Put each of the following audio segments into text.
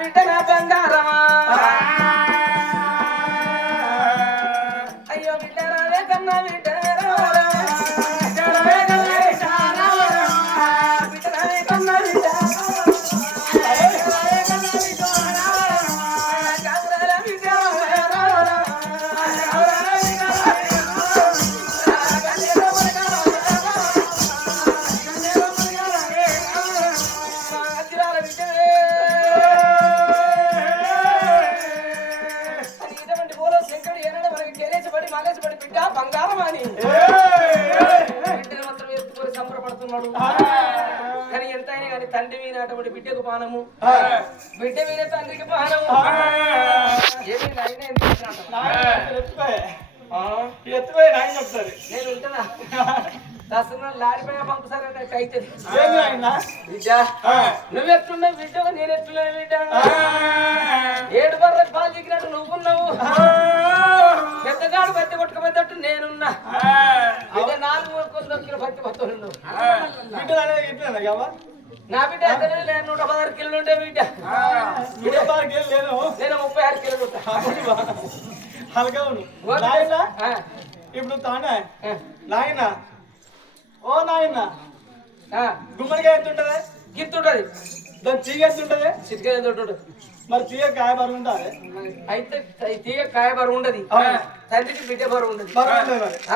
బిడ్డ నా బంగారమా అయ్యో బిడ్డ రావే కన్నా బిడ్డ రావే బిడ్డ రావే కన్నా బిడ్డ కానీ ఎంతైనా కానీ తండ్రి మీద అటువంటి బిడ్డకు పానము బిడ్డ మీద తండ్రికి పానము ఎత్తుపోయి నాయన చెప్తారు నేను ఉంటున్నా దసరా లాడిపోయా పంపుసారి అయితే బిడ్డ నువ్వెట్లున్నావు బిడ్డ నేను ఎట్లున్నాను బిడ్డ 7 బర్రెలు పాలు చిక్కినట్టు నువ్వున్నావు పెద్దగాడు బతి కొట్టుకుపోయేటట్టు నేనున్నా బిడ్డ 4 కిలో బతి పత్తున్నావు నా బిడ్డ ఎక్కడ నేను 116 కిలోలు ఉంటే బిడ్డ నేను 36 కిలోలు ఉంటా ఇప్పుడు తానే నాయన ఓ నాయన గుమ్మడికాయ ఎంత ఉంటది గిత్తుంటది దాని తీగ ఎంత ఉంటది చిట్కాయ ఎంత ఉంటది మరి తీగ కాయ బరువు ఉండాలి అయితే తీగ కాయ బరువు ఉండదు తండ్రికి బిడ్డ బరువు ఉండదు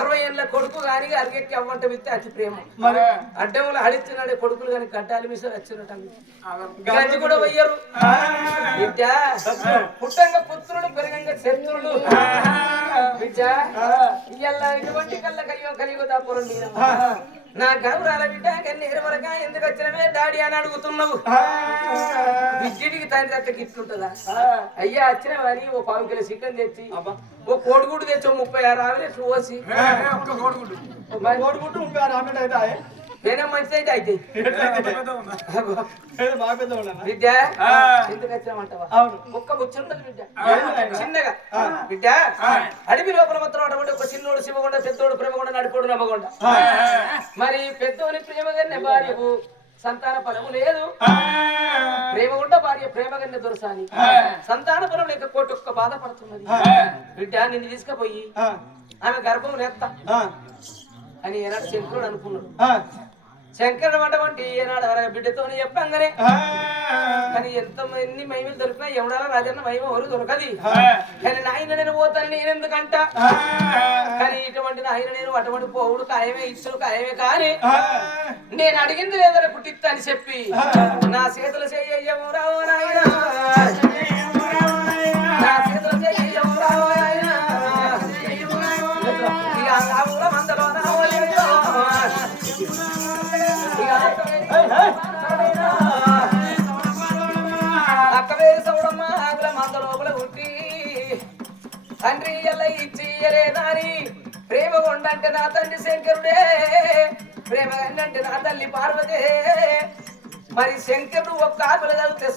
60 ఏళ్ళ కొడుకు కానీ అరిగెక్కి అవ్వంట విత్తే అతి ప్రేమ మరి అడ్డంలో అడిస్తున్నాడే కొడుకులు కానీ గడ్డాలు మిషన్ వచ్చినట్టు గంజి కూడా పోయ్యరు బిడ్డ పుట్టంగా పుత్రుడు పెరగంగా శత్రుడు బిడ్డ ఇయ్యాల ఇటువంటి కళ్ళ కలియుగ పురం నా గౌరాల బిడ్డ కన్నీరు వరక ఎందుకు వచ్చినవే డాడీ అని అడుగుతున్నావు బిడ్డికి తండ్రి అట్ట గిట్లుంటుందా అయ్యా వచ్చిన వారి ఓ 1 కిలో చికెన్ తెచ్చి ఓ కోడిగుడ్డు తెచ్చి 36 ఆవిలేట్లు పోసి కోడిగుడ్డు 36 అయితే నేనే మంచిది అయితే అయితే బిడ్డ ఎందుకు వచ్చినామంటావా ఒక్క ముచ్చుంటది బిడ్డ చిన్నగా బిడ్డ అడవి లోపల మొత్తం అటువంటి ఒక చిన్నోడు శివగొండ పెద్దోడు ప్రేమగొండ నడిపోడు నమ్మగొండ మరి పెద్దోని ప్రేమగానే భార్యకు సంతాన ఫలము లేదు ప్రేమగుండ భార్య ప్రేమగానే దొరసాని సంతాన ఫలం లేక కోటొక్క బాధపడుతున్నది బిడ్డ నిన్ను తీసుకుపోయి ఆమె గర్భం లేస్తా అని ఏనాడు శంకరుడు అనుకున్నాడు శంకరుడు అటువంటి ఏనాడు బిడ్డతో చెప్పంగానే కానీ ఎన్ని మహిమలు దొరికినా ఎవడాల రాజన్న మహిమ ఎవరు దొరకది కానీ నాయన నేను పోతాను నేనెందుకంట కానీ ఇటువంటి నాయన నేను అటువంటి పోవుడు ఖాయమే ఇచ్చుడు ఖాయమే కానీ నేను అడిగింది లేదని పుట్టిస్తా అని చెప్పి నా చేతులు చెయ్యవు రావు నాయన నా చేతులు చెయ్యవు రావు నాయన మందలో అక్కవే సౌడమ్మ ఆకుల మంద లోపల ఉట్టి తండ్రి ఎల్ల ఇచ్చి ఎలేదాని ప్రేమ కొండంటే నా తండ్రి శంకరుడే ప్రేమ అంటే నా తల్లి పార్వతే మరి శంకరుడు ఒక్క ఆకులు చదివితే